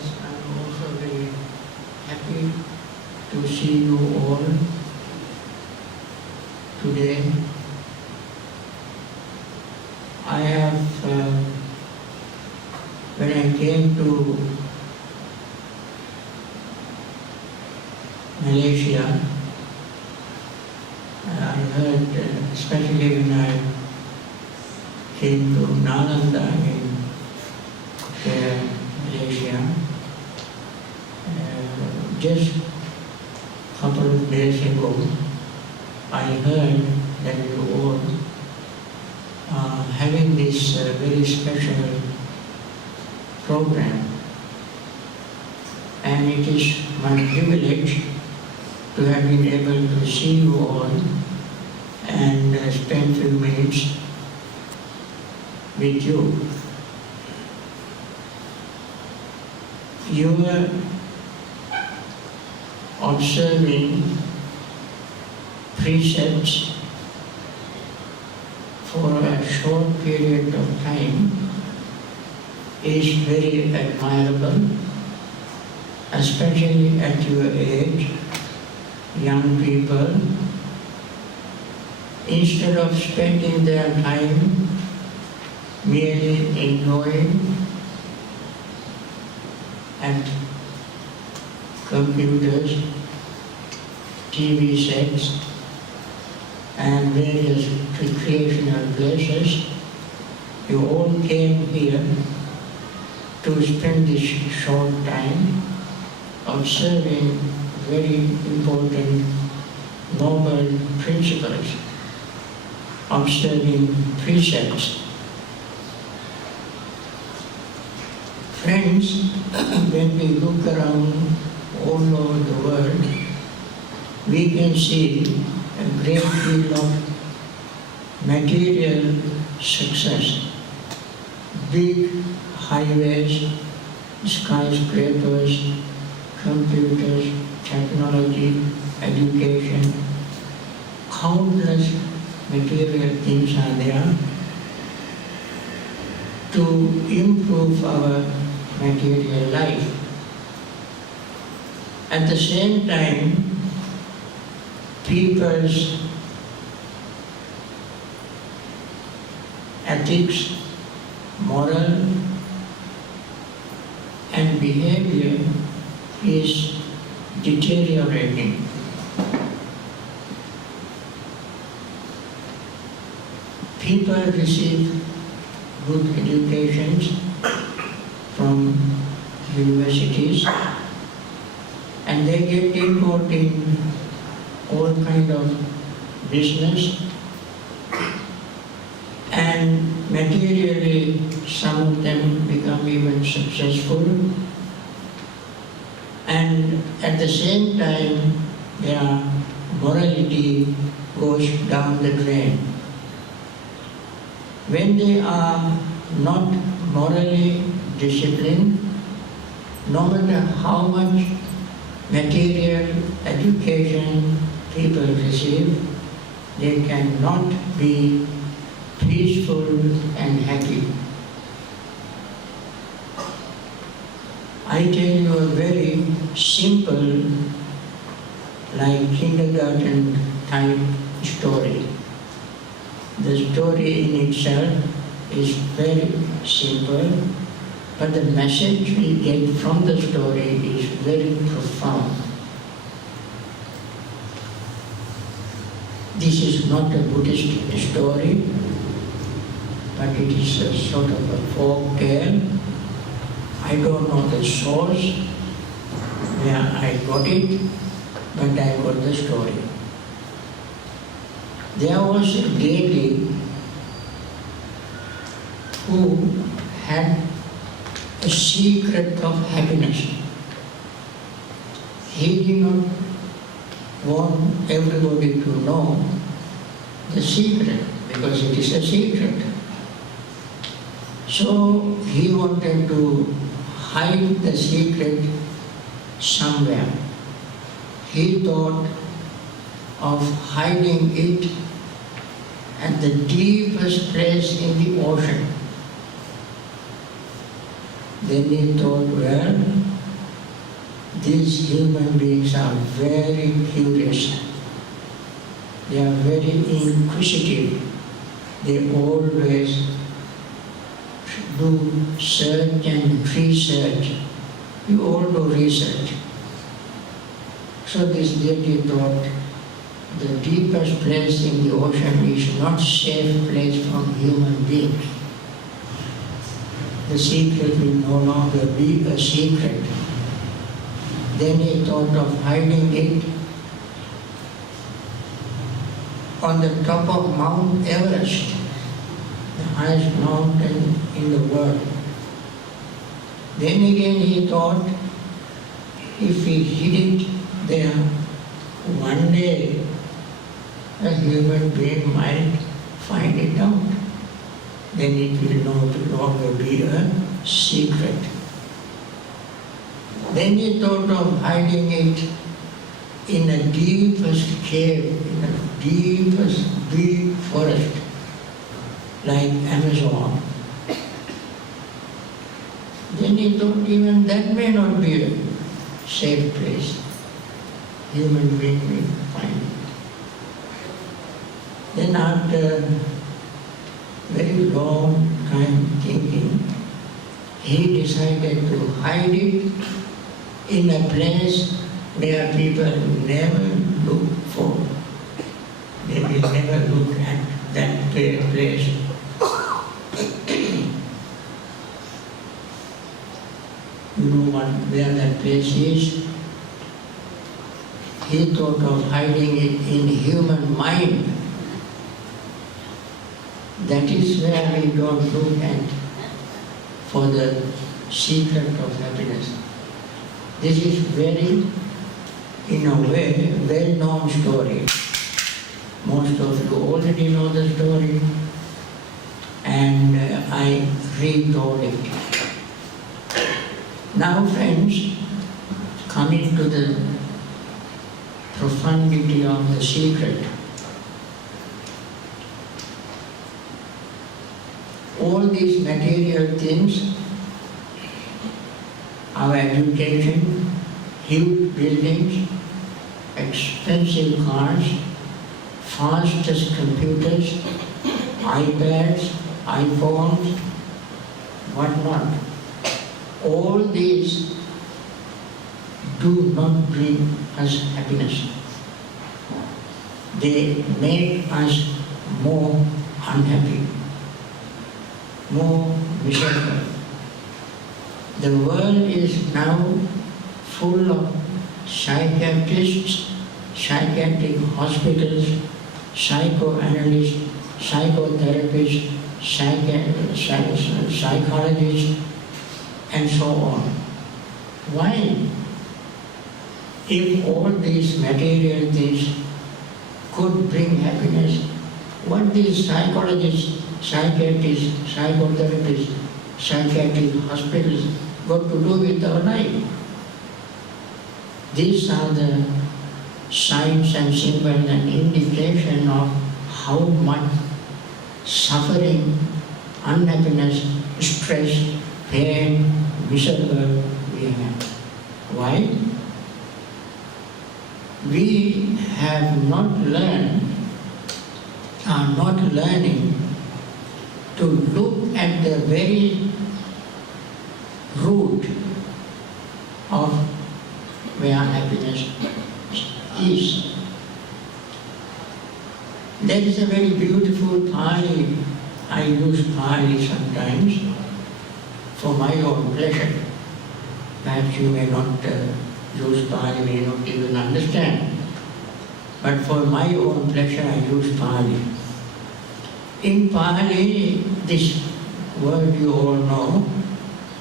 Yes, I'm also very happy to see you all today. I have, when I came to Malaysia, I heard, especially when I came to Nalanda in Malaysia, just a couple of days ago, I heard that you all are having this very special program, and it is my privilege to have been able to see you all and spend a few minutes with you. You were observing precepts for a short period of time is very admirable, especially at your age, young people. Instead of spending their time merely enjoying at computers, TV sets, and various recreational places, you all came here to spend this short time observing very important noble principles, observing precepts. Friends, when we look around all over the world, we can see a great deal of material success. Big highways, skyscrapers, computers, technology, education, countless material things are there to improve our material life. At the same time, people's ethics, moral, and behavior is deteriorating. People receive good educations from universities, and they get involved in all kind of business, and materially some of them become even successful, and at the same time their morality goes down the drain. When they are not morally disciplined, no matter how much material education people receive, they cannot be peaceful and happy. I tell you a very simple, like kindergarten type story. The story in itself is very simple, but the message we get from the story is very profound. This is not a Buddhist story, but it is a sort of a folk tale. I don't know the source where I got it, but I got the story. There was a lady who had a secret of happiness. He did not want everybody to know the secret, because it is a secret. So he wanted to hide the secret somewhere. He thought of hiding it at the deepest place in the ocean. Then he thought, well, these human beings are very curious. They are very inquisitive. They always do search and research. You all do research. So this deity thought the deepest place in the ocean is not safe place from human beings. The secret will no longer be a secret. Then he thought of hiding it on the top of Mount Everest, the highest mountain in the world. Then again he thought, if he hid it there, one day a human being might find it out. Then it will no longer be a secret. Then he thought of hiding it in the deepest cave, in the deepest deep forest, like Amazon. Then he thought even that may not be a safe place. Human being will find it. Then after very long time thinking, he decided to hide it in a place where people never look for. They will never look at that place. You know where that place is? He thought of hiding it in human mind. That is where we don't look at for the secret of happiness. This is very, in a way, well-known story. Most of you already know the story, and I retold it. Now, friends, coming to the profundity of the secret. All these material things, our education, huge buildings, expensive cars, fastest computers, iPads, iPhones, whatnot, all these do not bring us happiness. They make us more unhappy, more miserable. The world is now full of psychiatrists, psychiatric hospitals, psychoanalysts, psychotherapists, psychologists, and so on. Why? If all these material things could bring happiness, what these psychologists, psychiatrists, psychotherapists, psychiatric hospitals got to do with our life? These are the signs and symbols and indication of how much suffering, unhappiness, stress, pain, miserable we have. Why? We have not learned, are not learning to look at the very root of where happiness is. There is a very beautiful Pali. I use Pali sometimes for my own pleasure. Perhaps you may not use Pali, may not even understand. But for my own pleasure, I use Pali. In Pali, this word you all know,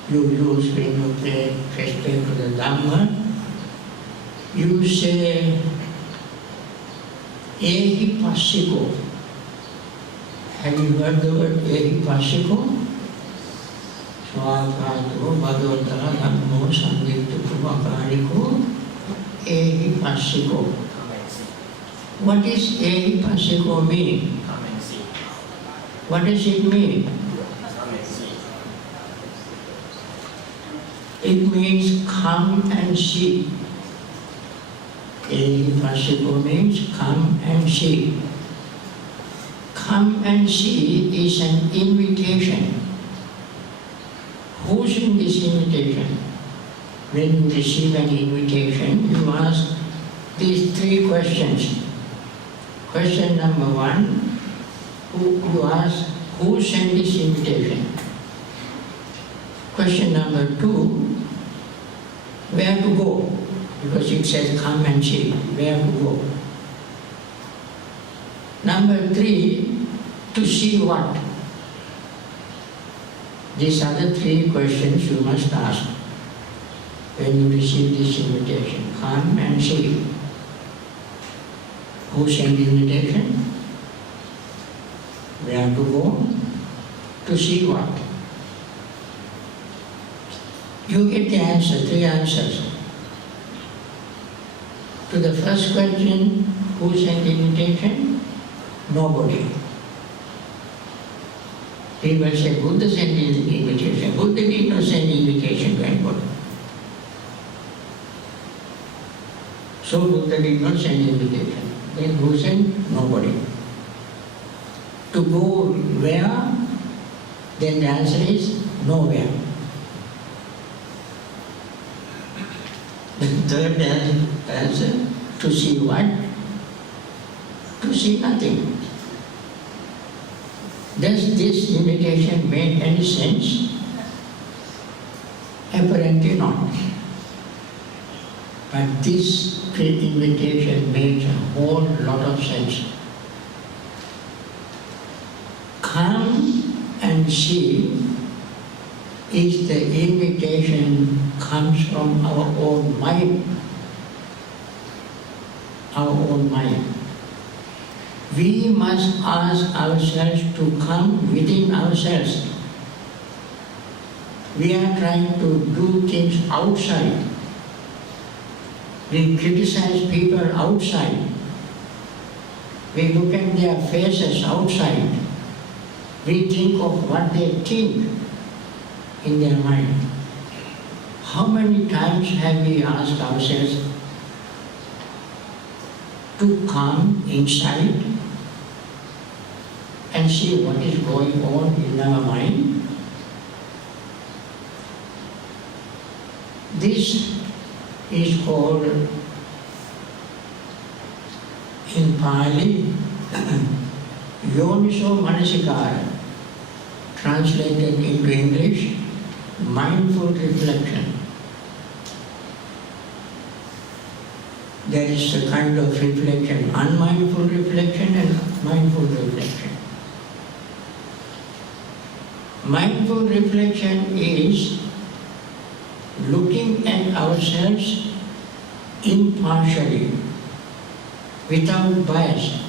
you use when you pay respect to the Dhamma. You say, Ehi Passiko. Have you heard the word Ehi Passiko? Swakato Bhagavata Dhammo Sandhito Pumakariko Ehi Passiko. What is Ehi Passiko mean? Come and see. What does it mean? Come and see. It means come and see. Pasipo means come and see. Come and see is an invitation. Who's in this invitation? When you receive an invitation, you ask these three questions. Question number one, you ask, who sent this invitation? Question number two, where to go? Because it says come and see, where to go? Number three, to see what? These are the three questions you must ask when you receive this invitation. Come and see. Who sent the invitation? Where to go? To see what? You get the answer, three answers. To the first question, who sent the invitation? Nobody. People say, Buddha sent the invitation. Buddha did not send the invitation to anybody. So Buddha did not send the invitation. Then who sent? Nobody. To go where? Then the answer is nowhere. The third answer, to see what? To see nothing. Does this invitation make any sense? Apparently not. But this invitation makes a whole lot of sense. Come and see is the invitation comes from our own mind. Our own mind. We must ask ourselves to come within ourselves. We are trying to do things outside. We criticize people outside. We look at their faces outside. We think of what they think in their mind. How many times have we asked ourselves to come inside and see what is going on in our mind? This is called in Pali Yoniso Manasikara, translated into English, mindful reflection. There is a kind of reflection, unmindful reflection and mindful reflection. Mindful reflection is looking at ourselves impartially, without bias,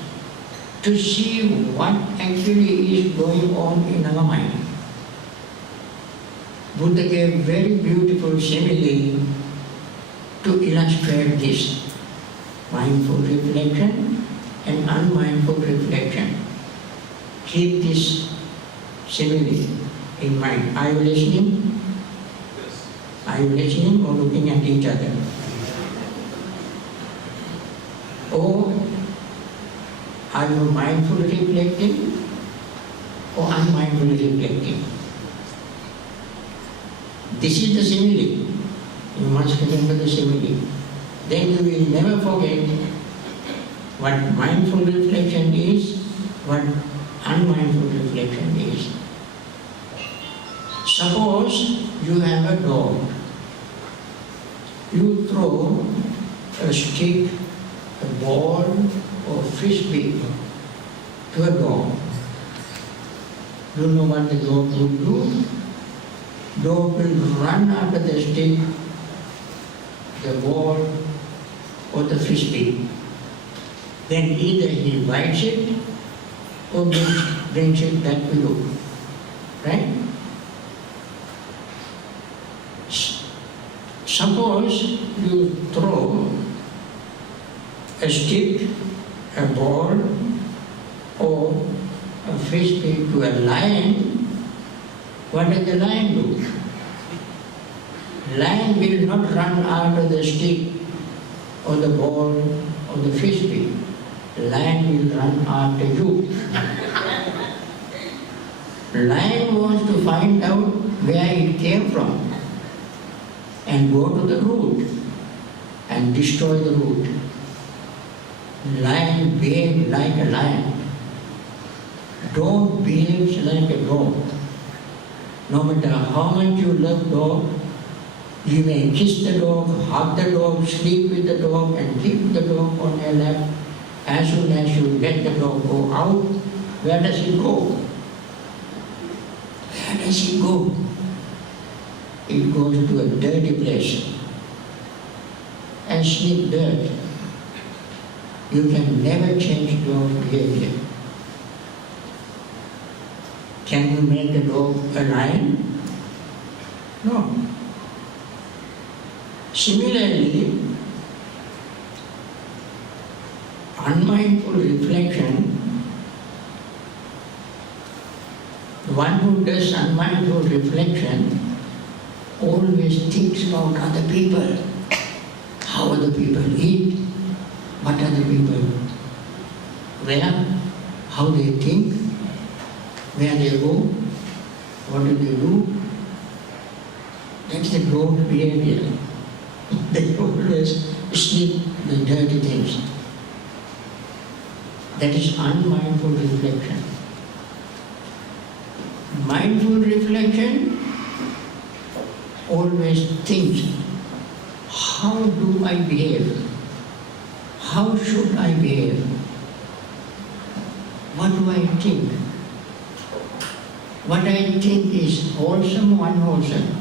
to see what actually is going on in our mind. Buddha gave very beautiful simile to illustrate this. Mindful reflection and unmindful reflection. Keep this simile in mind. Are you listening? Yes. Are you listening or looking at each other? Or are you mindfully reflecting or unmindfully reflecting? This is the simile. You must remember the simile. Then you will never forget what mindful reflection is, what unmindful reflection is. Suppose you have a dog. You throw a stick, a ball or frisbee to a dog. You know what the dog will do? Dog will run after the stick, the ball or the frisbee. Then either he bites it or brings it back to you. Right? Suppose you throw a stick, a ball or a frisbee to a lion, what does the lion do? Lion will not run after the stick or the ball or the frisbee. Lion will run after you. Lion wants to find out where it came from and go to the root and destroy the root. Lion behave like a lion. Dog behaves like a dog. No matter how much you love dog, you may kiss the dog, hug the dog, sleep with the dog and keep the dog on your lap. As soon as you let the dog go out, where does it go? Where does it go? It goes to a dirty place and sniff dirt. You can never change dog behavior. Can you make a dog a lion? No. Similarly, unmindful reflection, the one who does unmindful reflection always thinks about other people, how other people eat, what other people wear, how they think, where they go, what do they do. That's the dog behavior. They always sniff the dirty things. That is unmindful reflection. Mindful reflection always thinks, how do I behave? How should I behave? What do I think? What I think is wholesome or unwholesome.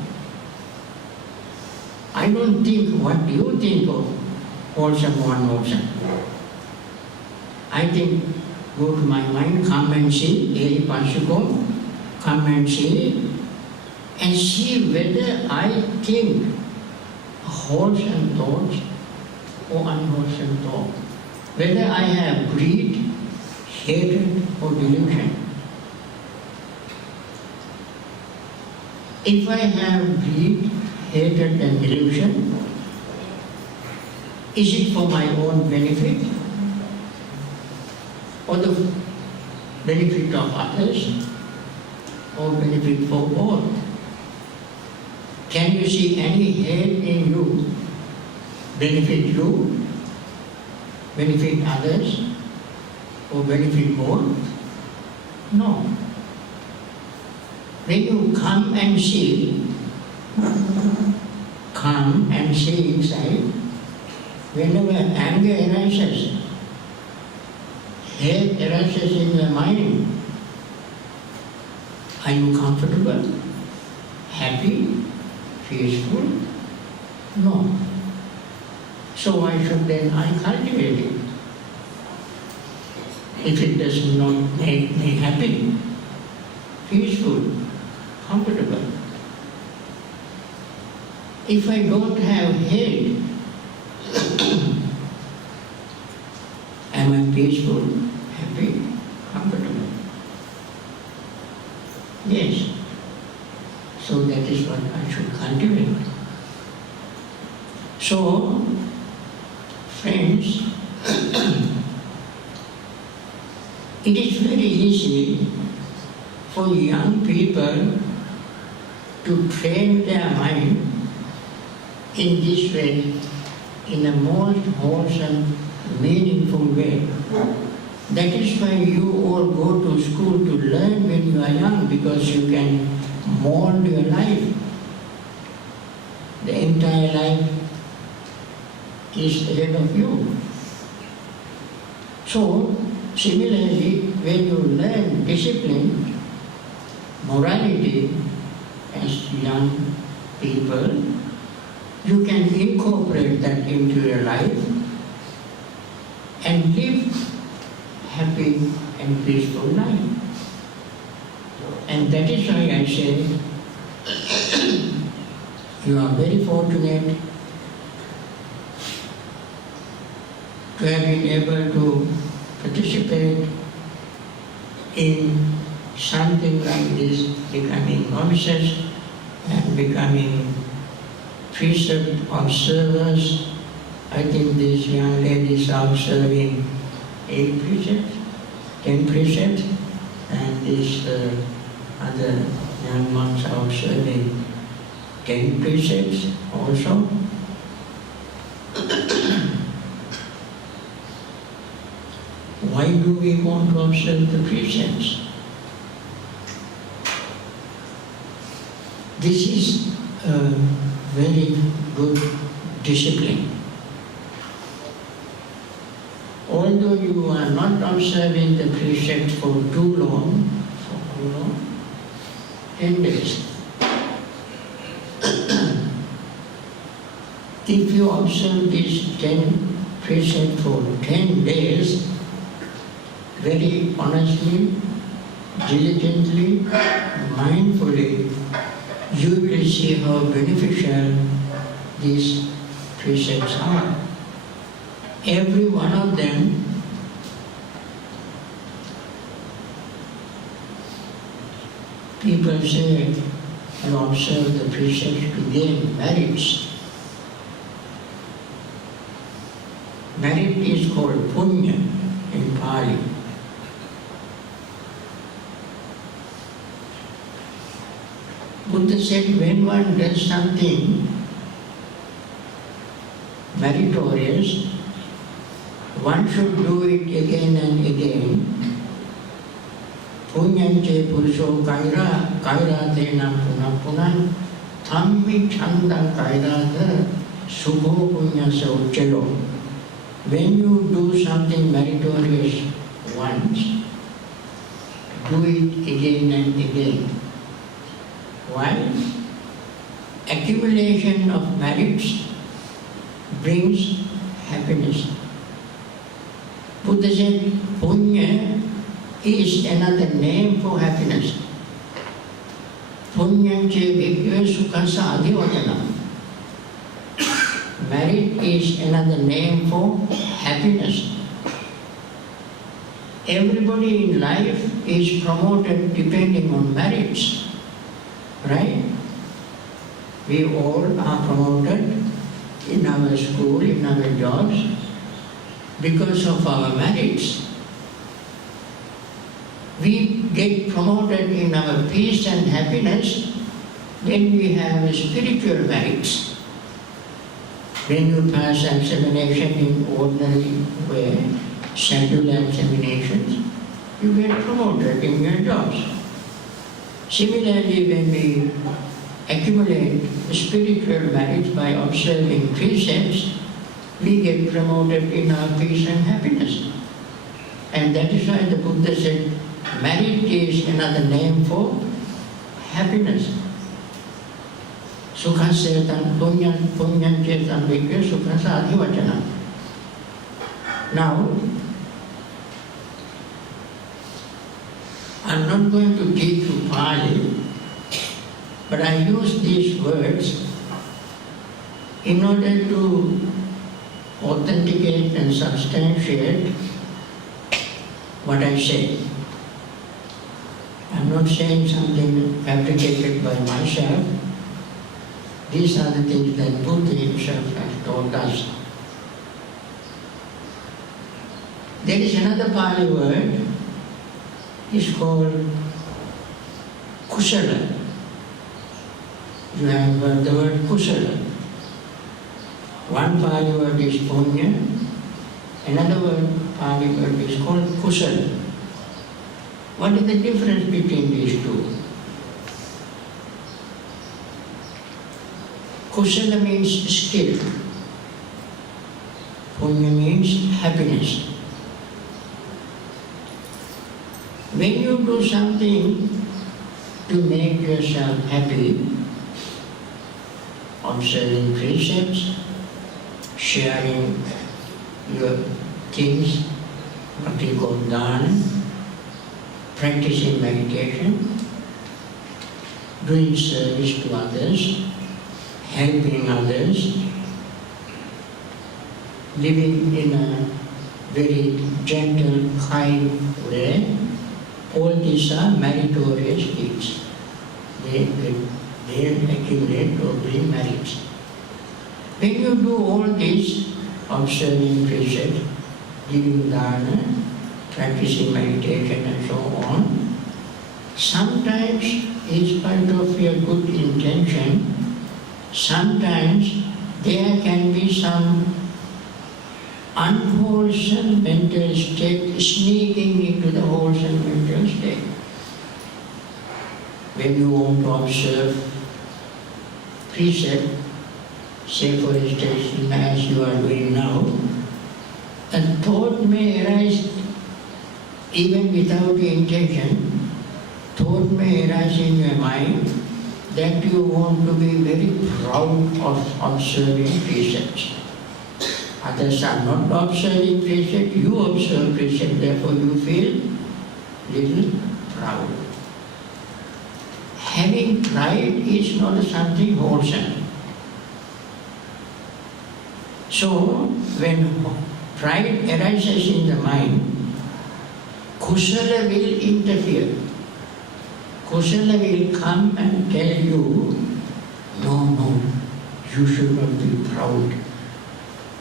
I don't think what you think of wholesome or unwholesome. I think, go to my mind, come and see, Eri Pansuko, come and see whether I think wholesome thoughts or unwholesome thoughts. Whether I have greed, hatred or delusion. If I have greed, hatred and delusion, is it for my own benefit or the benefit of others or benefit for all? Can you see any hate in you benefit others or benefit all? No. When you come and see inside, whenever anger arises, hate arises in your mind, are you comfortable, happy, peaceful? No. So why should then I cultivate it? If it does not make me happy, peaceful, comfortable. If I don't have hate, am I peaceful, happy, comfortable? Yes. So that is what I should cultivate. So, friends, it is very easy for young people to train their mind in this way, in a most wholesome, meaningful way. That is why you all go to school to learn when you are young, because you can mold your life. The entire life is ahead of you. So, similarly, when you learn discipline, morality as young people, you can incorporate that into your life and live happy and peaceful life. And that is why I say, you are very fortunate to have been able to participate in something like this, becoming novices and becoming precept observers. I think these young ladies are observing 8 precepts, 10 precepts, and these other young monks are observing 10 precepts also. Why do we want to observe the precepts? This is a very good discipline. Although you are not observing the precepts for too long, 10 days. If you observe these 10 precepts for 10 days, very honestly, diligently, mindfully, you will see how beneficial these precepts are. Every one of them people say and observe the precepts to gain merits. Merit is called punya in Pali. Buddha said when one does something meritorious, one should do it again and again. Punyance purusho kaira tena punan thammi chanda kairata sukho punyasa uchalo. When you do something meritorious once, do it again and again. Why? Accumulation of merits brings happiness. Buddha said, punya is another name for happiness. Punyance bhikkhave sukhasa adhivacana. Merit is another name for happiness. Everybody in life is promoted depending on merits. Right? We all are promoted in our school, in our jobs, because of our merits. We get promoted in our peace and happiness when we have spiritual merits. When you pass examination in ordinary way, scheduled examinations, you get promoted in your jobs. Similarly, when we accumulate spiritual merits by observing precepts, we get promoted in our peace and happiness. And that is why the Buddha said, merit is another name for happiness. Sukha setan punyan chetan vikya sukha sadhivacana. Now, I'm not going to teach you Pali, but I use these words in order to authenticate and substantiate what I say. I'm not saying something fabricated by myself. These are the things that Buddha himself has taught us. There is another Pali word, it's called kusala. You have heard the word kusala. One Pali word is punya, another Pali word is called kusala. What is the difference between these two? Kusala means skill. Punya means happiness. When you do something to make yourself happy, observing precepts, sharing your things, what we call dana, practicing meditation, doing service to others, helping others, living in a very gentle, kind way, all these are meritorious deeds. They accumulate or bring merits. When you do all this, observing precept, giving dana, practicing meditation and so on, sometimes in spite of your good intention, sometimes there can be some unwholesome mental state sneaking into the wholesome mental state. When you want to observe precept, say for instance, as you are doing now, a thought may arise even without the intention. Thought may arise in your mind that you want to be very proud of observing precepts. Others are not observing precept, you observe precept, therefore you feel little proud. Having pride is not something wholesome. So, when pride arises in the mind, kusala will interfere. Kusala will come and tell you, no, you should not be proud.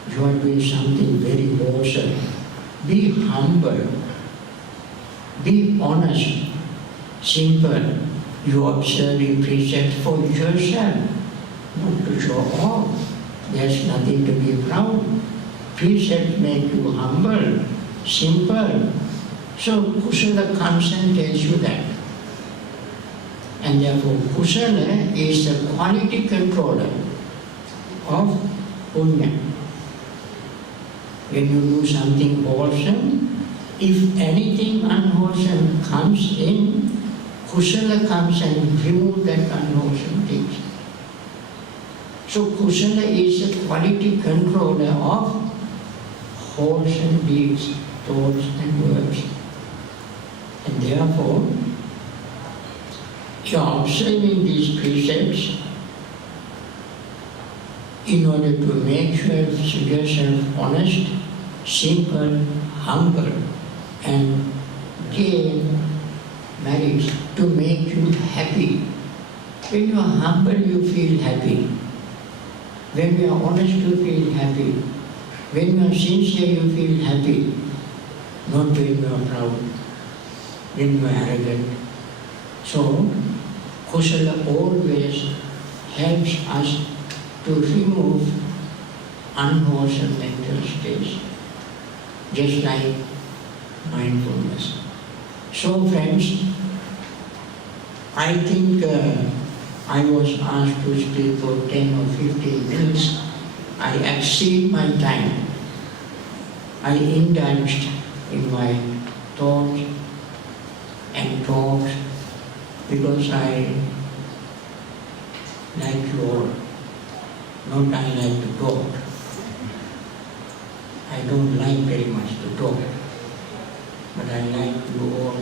You are doing something very wholesome. Be humble. Be honest. Simple. You observe precepts for yourself, not to show off. There's nothing to be proud. Precepts make you humble, simple. So kusala comes and tells you that. And therefore kusala is the quality controller of punya. When you do something wholesome, if anything unwholesome comes in, kusala comes and removes that unwholesome things. So kusala is a quality controller of wholesome deeds, thoughts and words. And therefore, you are observing these precepts in order to make yourself honest, simple, humble, and gain merit to make you happy. When you are humble, you feel happy. When you are honest, you feel happy. When you are sincere, you feel happy. Not when you are proud, when you are arrogant. So, kusala always helps us to remove unwholesome mental states, just like mindfulness. So friends, I think I was asked to speak for 10 or 15 minutes. I exceed my time. I indulged in my thoughts and talks because I like you all. Not I like to talk. I don't like very much to talk, but I like you all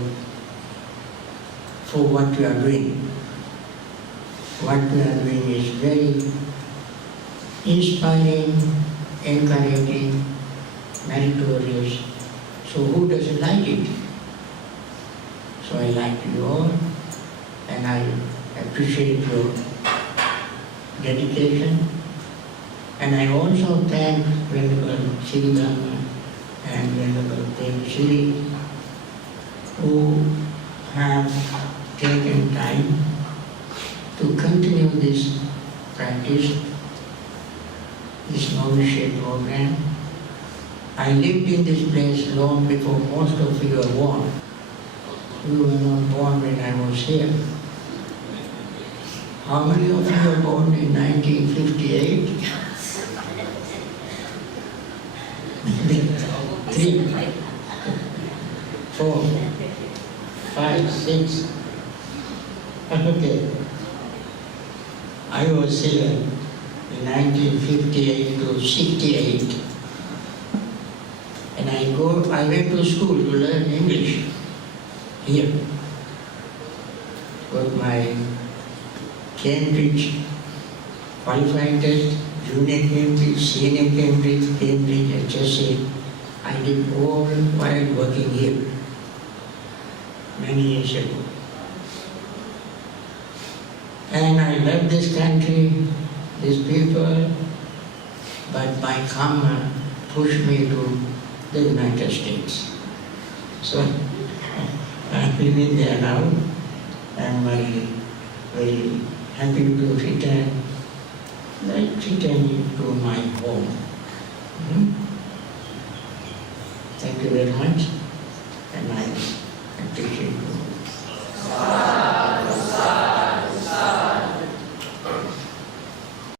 for what you are doing. What you are doing is very inspiring, encouraging, meritorious. So who doesn't like it? So I like you all, and I appreciate your dedication. And I also thank Venerable Sri Brahma and Venerable Bhante G, who have taken time to continue this practice, this novitiate program. I lived in this place long before most of you were born. You were not born when I was here. How many of you were born in 1958? 3, 4, 5, 6. Okay. I was here in 1958 to 68. And I went to school to learn English here. Got my Cambridge qualifying test, junior Cambridge, senior Cambridge, HSC. I did all while working here many years ago. And I love this country, these people, but my karma pushed me to the United States. So I've been in there now. I'm very, very happy to return to my home. Thank you very much.